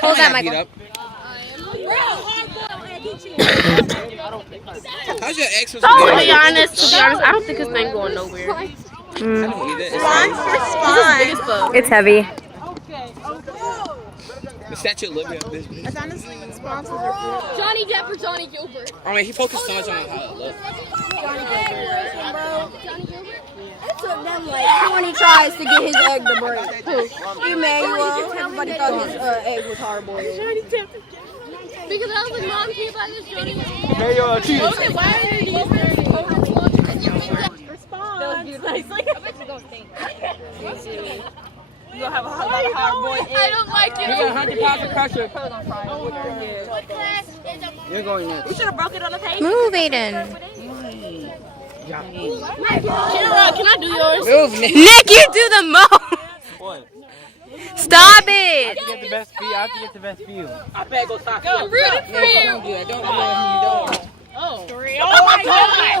Hold that, Michael. How's your ex? To be honest, I don't think his thing going nowhere. It's heavy. The Statue of Liberty. Johnny Depp or Johnny Gilbert? I mean, he focused so much on how it looked. It took them like 20 tries to get his egg to break. Emmanuel, everybody thought his egg was hard boiled. Because I was like, Mom, can you buy this Johnny? Hey, yo, cheese. Okay, why are these Respond. You gonna have a hard boy egg. I don't like it. You got 100 pounds of pressure. You're going next. We should have broke it on the page. Move, Aiden. Kira, can I do yours? Move, Nick. Nick, you do the most. What? Stop it. Get the best view. I have to get the best view. I better go talk. I'm rooting for you. Don't do that. Don't do that. Oh my God.